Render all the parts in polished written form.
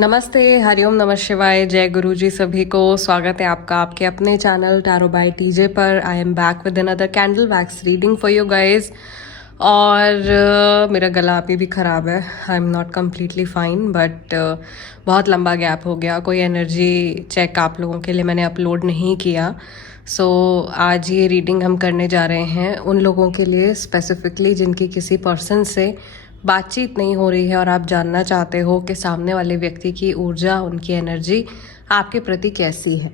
नमस्ते, हरिओम, नमः शिवाय, जय गुरु जी सभी को। स्वागत है आपका आपके अपने चैनल टैरो बाय टीजे पर। I am back with another candle wax reading for you guys. और मेरा गला अभी भी ख़राब है। I am not completely fine, but बहुत लंबा गैप हो गया। कोई एनर्जी चेक आप लोगों के लिए मैंने अपलोड नहीं किया। सो आज ये रीडिंग हम करने जा रहे हैं उन लोगों के लिए स्पेसिफिकली जिनकी किसी पर्सन से बातचीत नहीं हो रही है और आप जानना चाहते हो कि सामने वाले व्यक्ति की ऊर्जा, उनकी एनर्जी आपके प्रति कैसी है।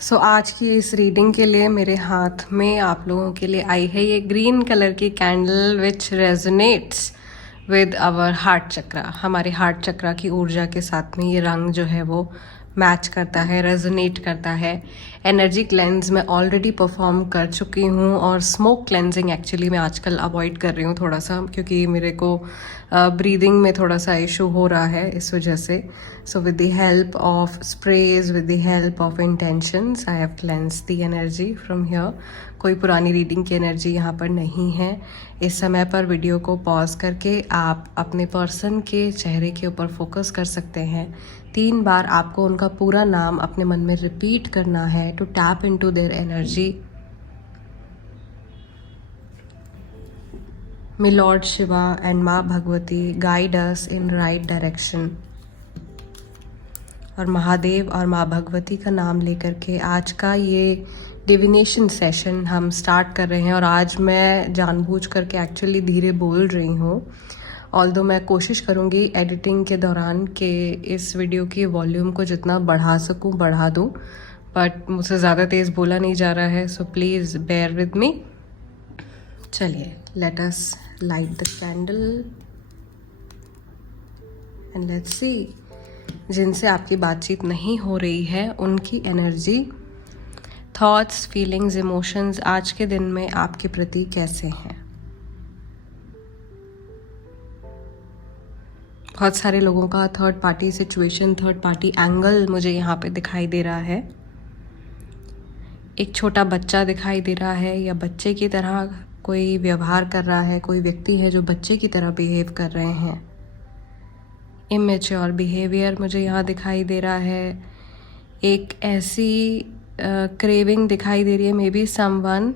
सो आज की इस रीडिंग के लिए मेरे हाथ में आप लोगों के लिए आई है ये ग्रीन कलर की candle which resonates with our heart chakra. हमारे हार्ट चक्रा की ऊर्जा के साथ में ये रंग जो है वो मैच करता है, रेजोनेट करता है। एनर्जी क्लेंज मैं ऑलरेडी परफॉर्म कर चुकी हूँ और स्मोक क्लेंजिंग एक्चुअली मैं आजकल अवॉइड कर रही हूँ थोड़ा सा, क्योंकि मेरे को ब्रीदिंग में थोड़ा सा इशू हो रहा है इस वजह से। So with the help of sprays, with the help of intentions, I have cleanse the energy from here. कोई पुरानी रीडिंग की एनर्जी यहाँ पर नहीं है। इस समय पर वीडियो को पॉज करके आप अपने पर्सन के चेहरे के ऊपर फोकस कर सकते हैं। 3 बार आपको उनका पूरा नाम अपने मन में रिपीट करना है to tap into their energy. May Lord Shiva and माँ Bhagwati guide us in right direction। और महादेव और माँ भगवती का नाम लेकर के आज का ये डिविनेशन सेशन हम स्टार्ट कर रहे हैं। और आज मैं जानबूझ करके एक्चुअली धीरे बोल रही हूँ, ऑल्दो मैं कोशिश करूँगी एडिटिंग के दौरान कि इस वीडियो की वॉल्यूम को जितना बढ़ा सकूँ बढ़ा दूँ, बट मुझसे ज़्यादा तेज़ बोला नहीं जा रहा है। So please bear with me. चलिए, let us light the candle and let's see जिनसे आपकी बातचीत नहीं हो रही है उनकी एनर्जी, थॉट्स, फीलिंग्स, इमोशंस आज के दिन में आपके प्रति कैसे हैं। बहुत सारे लोगों का third party situation, third party angle मुझे यहाँ पे दिखाई दे रहा है। एक छोटा बच्चा दिखाई दे रहा है या बच्चे की तरह कोई व्यवहार कर रहा है, कोई व्यक्ति है जो बच्चे की तरह बिहेव कर रहे हैं। इमेच्योर बिहेवियर मुझे यहाँ दिखाई दे रहा है। एक ऐसी क्रेविंग दिखाई दे रही है, मे बी समवन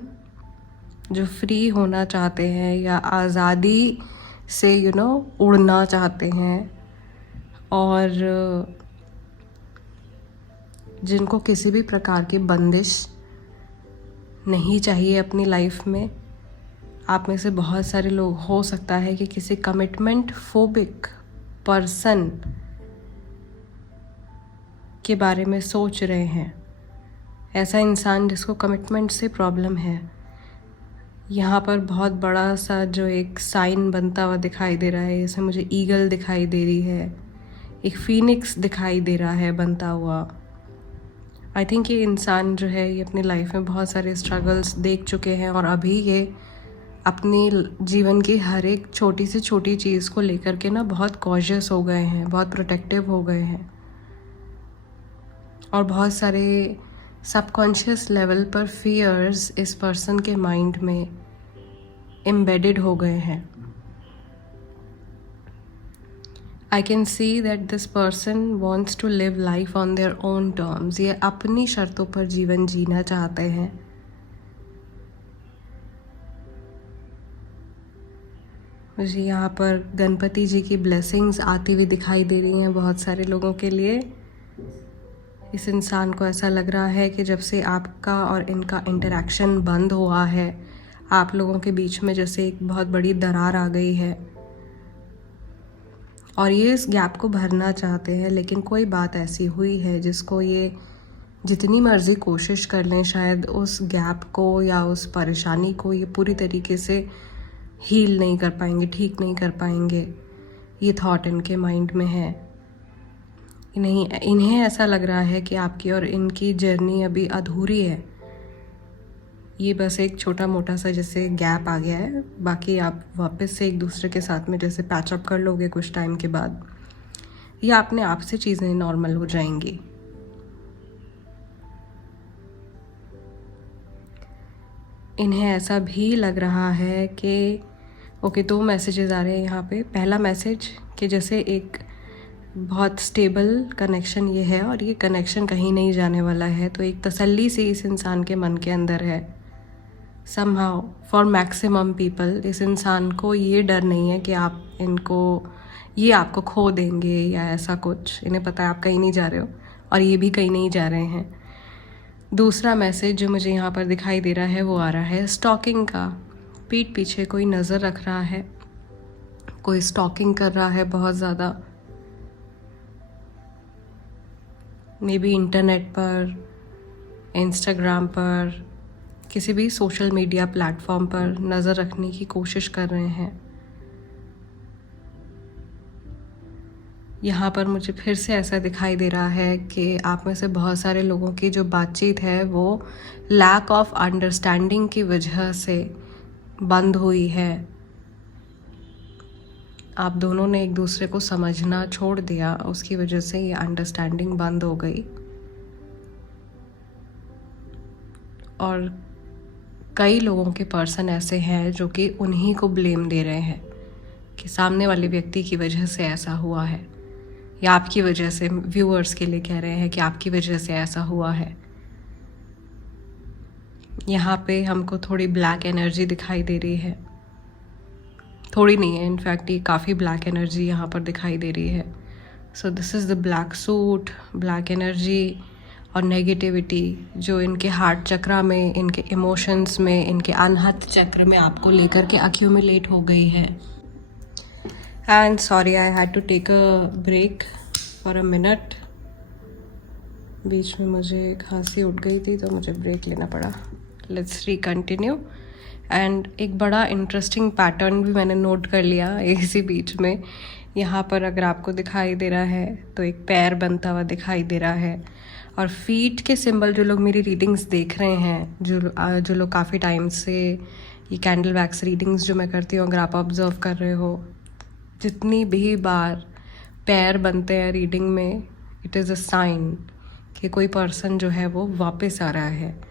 जो फ्री होना चाहते हैं या आज़ादी से उड़ना चाहते हैं, और जिनको किसी भी प्रकार की बंदिश नहीं चाहिए अपनी लाइफ में। आप में से बहुत सारे लोग हो सकता है कि किसी कमिटमेंट फोबिक पर्सन के बारे में सोच रहे हैं। ऐसा इंसान जिसको कमिटमेंट से प्रॉब्लम है। यहाँ पर बहुत बड़ा सा जो एक साइन बनता हुआ दिखाई दे रहा है, जैसे मुझे ईगल दिखाई दे रही है, एक फीनिक्स दिखाई दे रहा है बनता हुआ। आई थिंक ये इंसान जो है ये अपनी लाइफ में बहुत सारे स्ट्रगल्स देख चुके हैं और अभी ये अपनी जीवन की हर एक छोटी से छोटी चीज़ को लेकर के ना बहुत कॉशियस हो गए हैं, बहुत प्रोटेक्टिव हो गए हैं, और बहुत सारे सबकॉन्शियस लेवल पर फियर्स इस पर्सन के माइंड में एम्बेडेड हो गए हैं। I can see that this person wants to live life on their own terms. ये अपनी शर्तों पर जीवन जीना चाहते हैं। मुझे यहाँ पर गणपति जी की ब्लेसिंग्स आती हुई दिखाई दे रही हैं बहुत सारे लोगों के लिए। इस इंसान को ऐसा लग रहा है कि जब से आपका और इनका इंटरेक्शन बंद हुआ है, आप लोगों के बीच में जैसे एक बहुत बड़ी दरार आ गई है और ये इस गैप को भरना चाहते हैं। लेकिन कोई बात ऐसी हुई है जिसको ये जितनी मर्ज़ी कोशिश कर लें, शायद उस गैप को या उस परेशानी को ये पूरी तरीके से हील नहीं कर पाएंगे, ठीक नहीं कर पाएंगे। ये थॉट इनके माइंड में है। इन्हें ऐसा लग रहा है कि आपकी और इनकी जर्नी अभी अधूरी है। ये बस एक छोटा मोटा सा जैसे गैप आ गया है, बाकी आप वापस से एक दूसरे के साथ में जैसे पैचअप कर लोगे कुछ टाइम के बाद, या अपने आप से चीज़ें नॉर्मल हो जाएंगी। इन्हें ऐसा भी लग रहा है कि ओके, 2 मैसेजेस आ रहे हैं यहाँ पे। पहला मैसेज कि जैसे एक बहुत स्टेबल कनेक्शन ये है और ये कनेक्शन कहीं नहीं जाने वाला है। तो एक तसल्ली सी इस इंसान के मन के अंदर है। समहाउ फॉर मैक्सिमम पीपल इस इंसान को ये डर नहीं है कि ये आपको खो देंगे या ऐसा कुछ। इन्हें पता है आप कहीं नहीं जा रहे हो और ये भी कहीं नहीं जा रहे हैं। दूसरा मैसेज जो मुझे यहाँ पर दिखाई दे रहा है वो आ रहा है स्टॉकिंग का। पीठ पीछे कोई नज़र रख रहा है, कोई स्टॉकिंग कर रहा है बहुत ज़्यादा। मे बी इंटरनेट पर, इंस्टाग्राम पर, किसी भी सोशल मीडिया प्लेटफॉर्म पर नज़र रखने की कोशिश कर रहे हैं। यहाँ पर मुझे फिर से ऐसा दिखाई दे रहा है कि आप में से बहुत सारे लोगों की जो बातचीत है वो लैक ऑफ अंडरस्टैंडिंग की वजह से बंद हुई है। आप दोनों ने एक दूसरे को समझना छोड़ दिया, उसकी वजह से ये अंडरस्टैंडिंग बंद हो गई। और कई लोगों के पर्सन ऐसे हैं जो कि उन्हीं को ब्लेम दे रहे हैं कि सामने वाले व्यक्ति की वजह से ऐसा हुआ है, या आपकी वजह से, व्यूअर्स के लिए कह रहे हैं कि आपकी वजह से ऐसा हुआ है। यहाँ पे हमको थोड़ी ब्लैक एनर्जी दिखाई दे रही है। थोड़ी नहीं है, इनफैक्ट ये काफ़ी ब्लैक एनर्जी यहाँ पर दिखाई दे रही है। So this is the black suit, black energy और नेगेटिविटी जो इनके हार्ट चक्रा में, इनके इमोशंस में, इनके अनहद चक्र में आपको लेकर के अक्यूमुलेट हो गई है। And sorry, I had to take a break for a minute. बीच में मुझे खांसी उठ गई थी तो मुझे ब्रेक लेना पड़ा। Let's continue. एंड एक बड़ा इंटरेस्टिंग पैटर्न भी मैंने नोट कर लिया इसी बीच में। यहाँ पर अगर आपको दिखाई दे रहा है तो एक पैर बनता हुआ दिखाई दे रहा है, और फीट के सिंबल जो लोग मेरी रीडिंग्स देख रहे हैं, जो लोग काफ़ी टाइम से ये कैंडल वैक्स रीडिंग्स जो मैं करती हूँ, अगर आप ऑब्जर्व कर रहे हो, जितनी भी बार पैर बनते हैं रीडिंग में, इट इज़ अ साइन कि कोई पर्सन जो है वो वापस आ रहा है।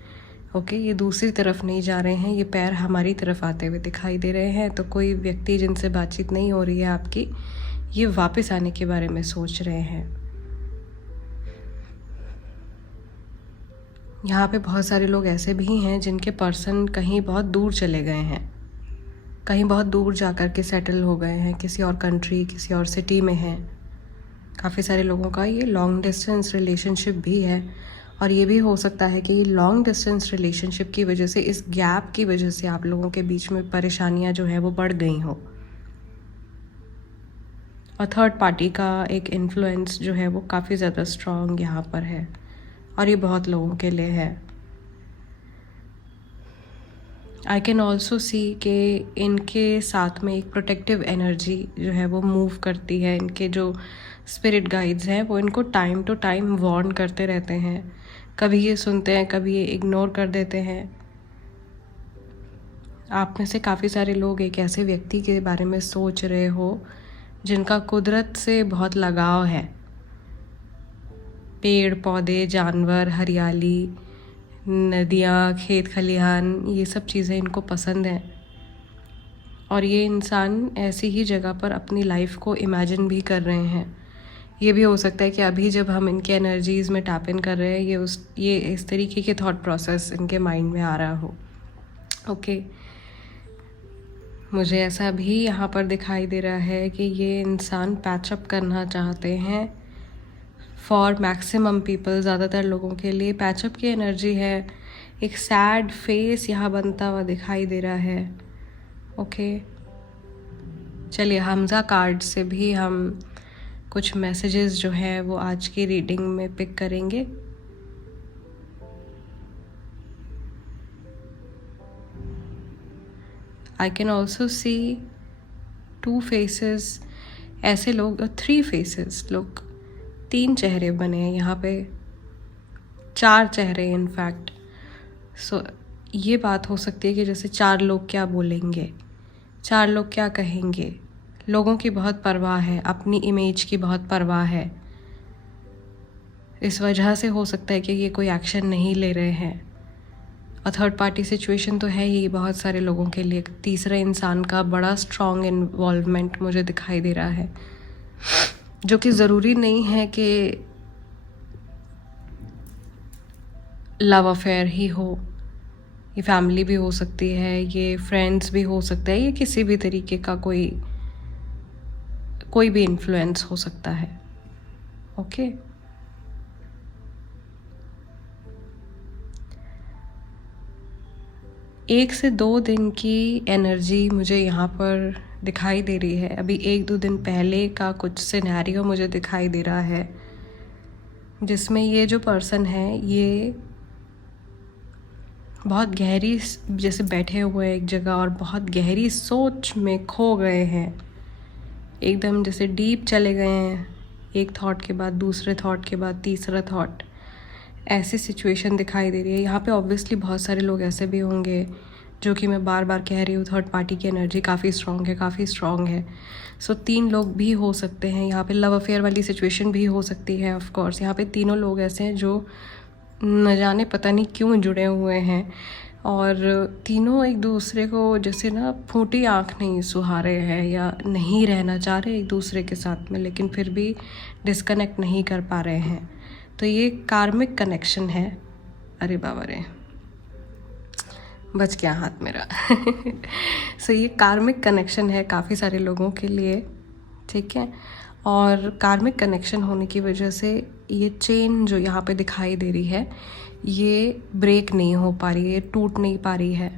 ओके, ये दूसरी तरफ नहीं जा रहे हैं, ये पैर हमारी तरफ आते हुए दिखाई दे रहे हैं। तो कोई व्यक्ति जिनसे बातचीत नहीं हो रही है आपकी, ये वापस आने के बारे में सोच रहे हैं। यहाँ पे बहुत सारे लोग ऐसे भी हैं जिनके पर्सन कहीं बहुत दूर चले गए हैं, कहीं बहुत दूर जा कर के सेटल हो गए हैं, किसी और कंट्री, किसी और सिटी में हैं। काफ़ी सारे लोगों का ये लॉन्ग डिस्टेंस रिलेशनशिप भी है, और ये भी हो सकता है कि लॉन्ग डिस्टेंस रिलेशनशिप की वजह से, इस गैप की वजह से आप लोगों के बीच में परेशानियां जो है वो बढ़ गई हों, और थर्ड पार्टी का एक इन्फ्लुएंस जो है वो काफ़ी ज़्यादा स्ट्रॉन्ग यहाँ पर है, और ये बहुत लोगों के लिए है। आई कैन ऑल्सो सी कि इनके साथ में एक प्रोटेक्टिव एनर्जी जो है वो मूव करती है। इनके जो स्पिरिट गाइड्स हैं वो इनको टाइम टू टाइम वार्न करते रहते हैं। कभी ये सुनते हैं, कभी ये इग्नोर कर देते हैं। आप में से काफ़ी सारे लोग एक ऐसे व्यक्ति के बारे में सोच रहे हो जिनका कुदरत से बहुत लगाव है। पेड़ पौधे, जानवर, हरियाली, नदियाँ, खेत खलिहान, ये सब चीज़ें इनको पसंद हैं, और ये इंसान ऐसी ही जगह पर अपनी लाइफ को इमेजिन भी कर रहे हैं। ये भी हो सकता है कि अभी जब हम इनके एनर्जीज़ में टैप इन कर रहे हैं, ये इस तरीके के थॉट प्रोसेस इनके माइंड में आ रहा हो। ओके, मुझे ऐसा भी यहाँ पर दिखाई दे रहा है कि ये इंसान पैचअप करना चाहते हैं। फॉर मैक्सिमम पीपल, ज़्यादातर लोगों के लिए पैचअप की एनर्जी है। एक सैड फेस यहाँ बनता हुआ दिखाई दे रहा है। ओके, चलिए हमज़ा कार्ड से भी हम कुछ मैसेजेस जो हैं वो आज की रीडिंग में पिक करेंगे। I can also see 2 faces, ऐसे लोग, 3 फेसेस, लोग 3 चेहरे बने हैं यहाँ पे, 4 चेहरे इनफैक्ट। सो ये बात हो सकती है कि जैसे 4 लोग क्या बोलेंगे, 4 लोग क्या कहेंगे। लोगों की बहुत परवाह है, अपनी इमेज की बहुत परवाह है। इस वजह से हो सकता है कि ये कोई एक्शन नहीं ले रहे हैं। और थर्ड पार्टी सिचुएशन तो है ही बहुत सारे लोगों के लिए। तीसरे इंसान का बड़ा स्ट्रॉन्ग इन्वॉल्वमेंट मुझे दिखाई दे रहा है। जो कि ज़रूरी नहीं है कि लव अफेयर ही हो, ये फैमिली भी हो सकती है, ये फ्रेंड्स भी हो सकता है, ये किसी भी तरीके का कोई भी इन्फ्लुएंस हो सकता है। ओके, 1 से 2 दिन की एनर्जी मुझे यहाँ पर दिखाई दे रही है। अभी 1-2 दिन पहले का कुछ सिनेरियो मुझे दिखाई दे रहा है, जिसमें ये जो पर्सन है ये बहुत गहरी जैसे बैठे हुए हैं एक जगह और बहुत गहरी सोच में खो गए हैं, एकदम जैसे डीप चले गए हैं, एक थॉट के बाद दूसरे थॉट के बाद तीसरा थॉट, ऐसी सिचुएशन दिखाई दे रही है। यहाँ पे ऑब्वियसली बहुत सारे लोग ऐसे भी होंगे, जो कि मैं बार बार कह रही हूँ, थर्ड पार्टी की एनर्जी काफ़ी स्ट्रॉन्ग है। सो 3 लोग भी हो सकते हैं यहाँ पे, लव अफेयर वाली सिचुएशन भी हो सकती है ऑफ कोर्स। यहाँ पे तीनों लोग ऐसे हैं जो न जाने पता नहीं क्यों जुड़े हुए हैं, और तीनों एक दूसरे को जैसे ना फूटी आँख नहीं सुहा रहे हैं या नहीं रहना चाह रहे एक दूसरे के साथ में, लेकिन फिर भी डिस्कनेक्ट नहीं कर पा रहे हैं। तो ये कार्मिक कनेक्शन है। अरे बाबा रे, बच गया हाथ मेरा। सो ये कार्मिक कनेक्शन है काफ़ी सारे लोगों के लिए, ठीक है। और कार्मिक कनेक्शन होने की वजह से ये चेन जो यहाँ पे दिखाई दे रही है, ये ब्रेक नहीं हो पा रही है, टूट नहीं पा रही है,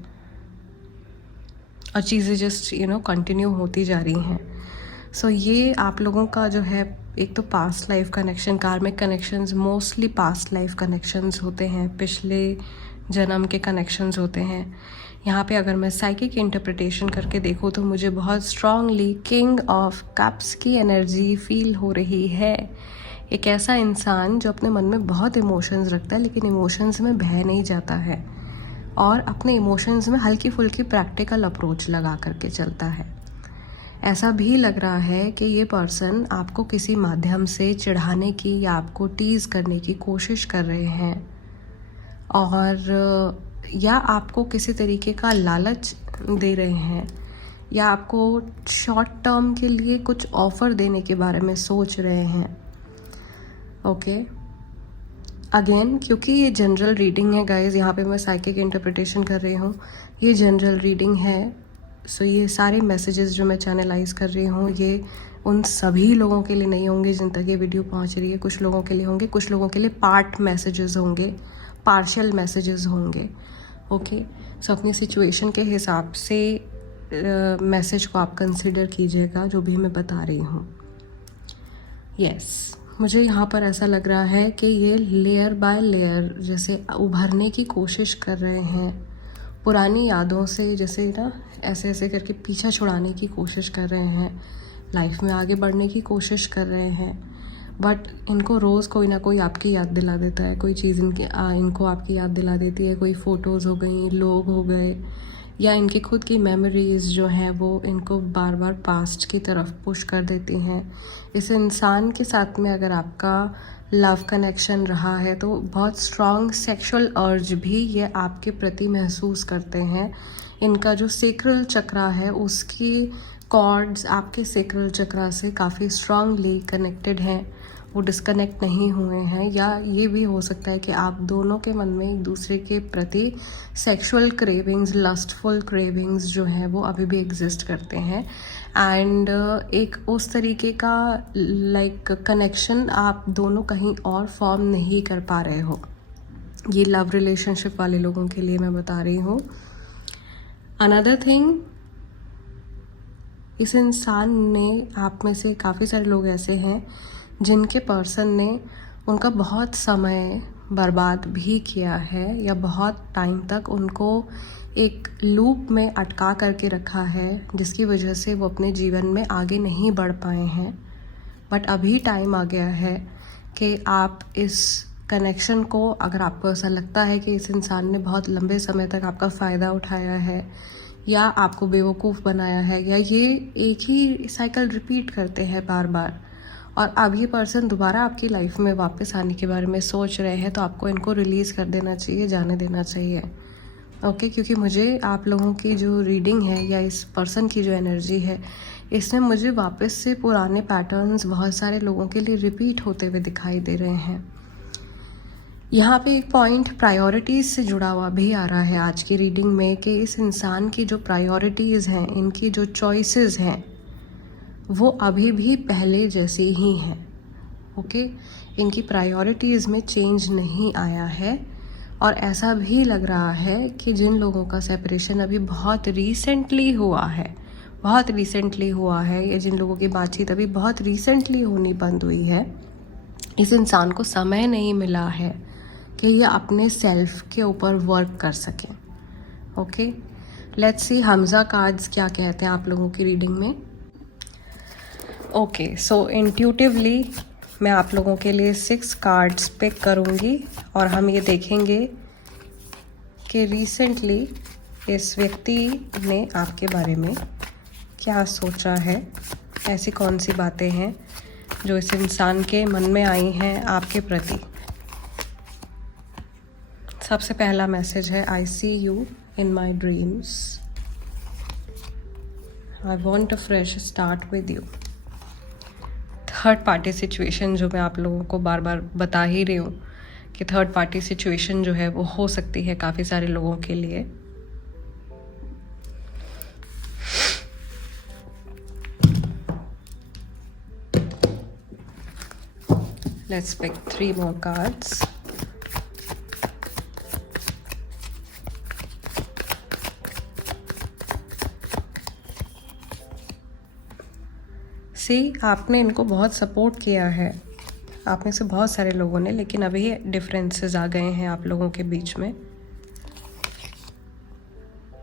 और चीज़ें जस्ट कंटिन्यू होती जा रही हैं। सो ये आप लोगों का जो है, एक तो पास्ट लाइफ कनेक्शन, कार्मिक connections mostly past life connections होते हैं, पिछले जन्म के कनेक्शंस होते हैं। यहाँ पे अगर मैं साइकिक इंटरप्रिटेशन करके देखूँ तो मुझे बहुत स्ट्रांगली किंग ऑफ कप्स की एनर्जी फील हो रही है। एक ऐसा इंसान जो अपने मन में बहुत इमोशंस रखता है, लेकिन इमोशंस में बह नहीं जाता है, और अपने इमोशंस में हल्की फुल्की प्रैक्टिकल अप्रोच लगा करके चलता है। ऐसा भी लग रहा है कि ये पर्सन आपको किसी माध्यम से चिढ़ाने की या आपको टीज़ करने की कोशिश कर रहे हैं, और या आपको किसी तरीके का लालच दे रहे हैं, या आपको शॉर्ट टर्म के लिए कुछ ऑफ़र देने के बारे में सोच रहे हैं। ओके, अगेन क्योंकि ये जनरल रीडिंग है गाइस, यहाँ पे मैं साइकिक इंटरप्रिटेशन कर रही हूँ, ये जनरल रीडिंग है। सो ये सारे मैसेजेस जो मैं चैनलाइज कर रही हूँ, ये उन सभी लोगों के लिए नहीं होंगे जिन तक ये वीडियो पहुँच रही है। कुछ लोगों के लिए होंगे, कुछ लोगों के लिए पार्ट मैसेजेस होंगे, पार्शियल मैसेजेस होंगे। ओके, सो अपनी सिचुएशन के हिसाब से मैसेज को आप कंसिडर कीजिएगा, जो भी मैं बता रही हूँ। यस, मुझे यहाँ पर ऐसा लग रहा है कि ये लेयर बाय लेयर जैसे उभरने की कोशिश कर रहे हैं, पुरानी यादों से जैसे ना ऐसे ऐसे करके पीछा छुड़ाने की कोशिश कर रहे हैं, लाइफ में आगे बढ़ने की कोशिश कर रहे हैं। बट इनको रोज़ कोई ना कोई आपकी याद दिला देता है, कोई चीज़ इनको आपकी याद दिला देती है, कोई फ़ोटोज़ हो गई, लोग हो गए, या इनकी खुद की मेमोरीज़ जो हैं वो इनको बार बार पास्ट की तरफ पुश कर देती हैं। इस इंसान के साथ में अगर आपका लव कनेक्शन रहा है तो बहुत स्ट्रॉन्ग सेक्सुअल अर्ज भी ये आपके प्रति महसूस करते हैं। इनका जो सेक्रल चक्रा है उसकी कॉर्ड्स आपके सेक्रल चक्रा से काफ़ी स्ट्रांगली कनेक्टेड हैं, वो डिस्कनेक्ट नहीं हुए हैं। या ये भी हो सकता है कि आप दोनों के मन में एक दूसरे के प्रति सेक्सुअल क्रेविंग्स, लस्टफुल क्रेविंग्स जो हैं वो अभी भी एग्जिस्ट करते हैं, एंड एक उस तरीके का कनेक्शन आप दोनों कहीं और फॉर्म नहीं कर पा रहे हो। ये लव रिलेशनशिप वाले लोगों के लिए मैं बता रही हूँ। अनदर थिंग, इस इंसान ने, आप में से काफ़ी सारे लोग ऐसे हैं जिनके पर्सन ने उनका बहुत समय बर्बाद भी किया है, या बहुत टाइम तक उनको एक लूप में अटका करके रखा है, जिसकी वजह से वो अपने जीवन में आगे नहीं बढ़ पाए हैं। बट अभी टाइम आ गया है कि आप इस कनेक्शन को, अगर आपको ऐसा लगता है कि इस इंसान ने बहुत लंबे समय तक आपका फ़ायदा उठाया है या आपको बेवकूफ़ बनाया है, या ये एक ही साइकिल रिपीट करते हैं बार बार, और अब ये पर्सन दोबारा आपकी लाइफ में वापस आने के बारे में सोच रहे हैं, तो आपको इनको रिलीज़ कर देना चाहिए, जाने देना चाहिए। ओके क्योंकि मुझे आप लोगों की जो रीडिंग है या इस पर्सन की जो एनर्जी है, इसमें मुझे वापस से पुराने पैटर्न्स बहुत सारे लोगों के लिए रिपीट होते हुए दिखाई दे रहे हैं। यहाँ पे एक पॉइंट प्रायोरिटीज़ से जुड़ा हुआ भी आ रहा है आज की रीडिंग में कि इस इंसान की जो प्रायोरिटीज़ हैं, इनकी जो चॉइसेस हैं, वो अभी भी पहले जैसे ही हैं। ओके, इनकी प्रायोरिटीज़ में चेंज नहीं आया है। और ऐसा भी लग रहा है कि जिन लोगों का सेपरेशन अभी बहुत रिसेंटली हुआ है, या जिन लोगों की बातचीत अभी बहुत रिसेंटली होनी बंद हुई है, इस इंसान को समय नहीं मिला है कि ये अपने सेल्फ के ऊपर वर्क कर सकें। Okay, let's see Hamza cards क्या कहते हैं आप लोगों की रीडिंग में। ओके, सो इंट्यूटिवली मैं आप लोगों के लिए 6 कार्ड्स पिक करूँगी और हम ये देखेंगे कि रिसेंटली इस व्यक्ति ने आपके बारे में क्या सोचा है, ऐसी कौन सी बातें हैं जो इस इंसान के मन में आई हैं आपके प्रति। सबसे पहला मैसेज है, I see you in my dreams, I want a fresh start with you. Third party situation जो मैं आप लोगों को बार बार बता ही रही हूँ कि थर्ड पार्टी सिचुएशन जो है वो हो सकती है काफ़ी सारे लोगों के लिए। Let's pick 3 more cards. आपने इनको बहुत सपोर्ट किया है, आप में से बहुत सारे लोगों ने, लेकिन अभी डिफरेंसेस आ गए हैं आप लोगों के बीच में।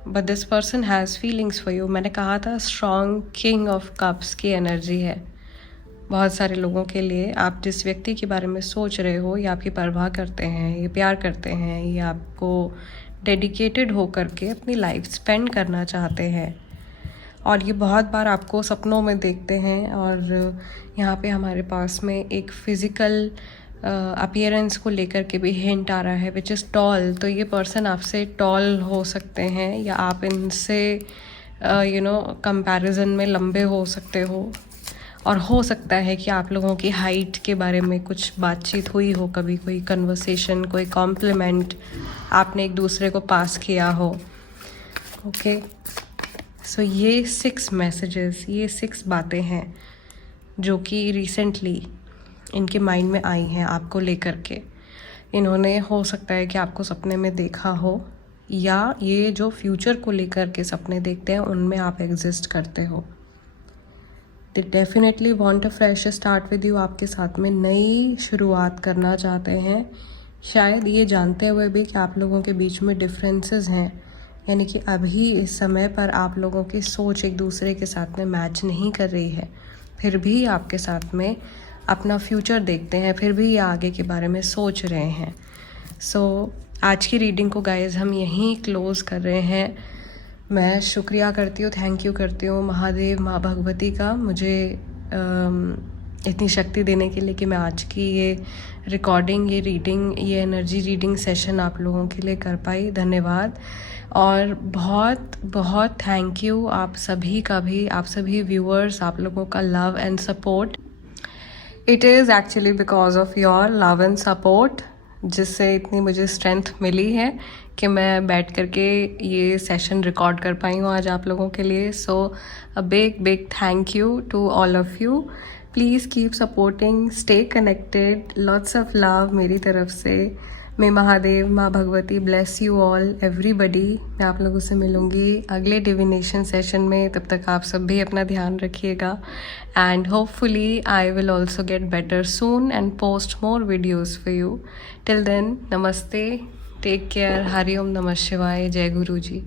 But this person has feelings for you. मैंने कहा था स्ट्रॉन्ग किंग ऑफ कप्स की एनर्जी है बहुत सारे लोगों के लिए। आप जिस व्यक्ति के बारे में सोच रहे हो, ये आपकी परवाह करते हैं, ये प्यार करते हैं, ये आपको डेडिकेटेड होकर के अपनी लाइफ स्पेंड करना चाहते हैं और ये बहुत बार आपको सपनों में देखते हैं। और यहाँ पे हमारे पास में एक फ़िज़िकल अपीयरेंस को लेकर के भी हिंट आ रहा है, विच इज़ टॉल। तो ये पर्सन आपसे टॉल हो सकते हैं या आप इनसे कंपैरिजन में लंबे हो सकते हो। और हो सकता है कि आप लोगों की हाइट के बारे में कुछ बातचीत हुई हो, कभी कोई कन्वर्सेशन, कोई कॉम्प्लीमेंट आपने एक दूसरे को पास किया हो। ओके, सो ये 6 मैसेजेस, ये 6 बातें हैं जो कि रिसेंटली इनके माइंड में आई हैं आपको लेकर के। इन्होंने हो सकता है कि आपको सपने में देखा हो, या ये जो फ्यूचर को लेकर के सपने देखते हैं उनमें आप एग्जिस्ट करते हो। They definitely want a fresh start with you, आपके साथ में नई शुरुआत करना चाहते हैं, शायद ये जानते हुए भी कि आप लोगों के बीच में डिफरेंसेस हैं, यानी कि अभी इस समय पर आप लोगों की सोच एक दूसरे के साथ में मैच नहीं कर रही है, फिर भी आपके साथ में अपना फ्यूचर देखते हैं, फिर भी ये आगे के बारे में सोच रहे हैं। सो आज की रीडिंग को गाइज हम यहीं क्लोज़ कर रहे हैं। मैं शुक्रिया करती हूँ, थैंक यू करती हूँ महादेव, माँ भगवती का, मुझे इतनी शक्ति देने के लिए कि मैं आज की ये रिकॉर्डिंग, ये रीडिंग, ये एनर्जी रीडिंग सेशन आप लोगों के लिए कर पाई। धन्यवाद और बहुत बहुत थैंक यू आप सभी का भी, आप सभी व्यूअर्स, आप लोगों का love and support. It is actually because of your love and support जिससे इतनी मुझे स्ट्रेंथ मिली है कि मैं बैठ करके ये सेशन रिकॉर्ड कर पाई हूँ आज आप लोगों के लिए। So a big big thank you to all of you. Please keep supporting, stay connected, lots of love मेरी तरफ से। मैं महादेव, माँ Bhagwati bless you all everybody. मैं आप लोगों से मिलूँगी अगले डिविनेशन सेशन में, तब तक आप सब भी अपना ध्यान रखिएगा and hopefully I will also get better soon and post more videos for you. Till then, नमस्ते, टेक केयर, हरि ओम नमः शिवाय, जय गुरु जी।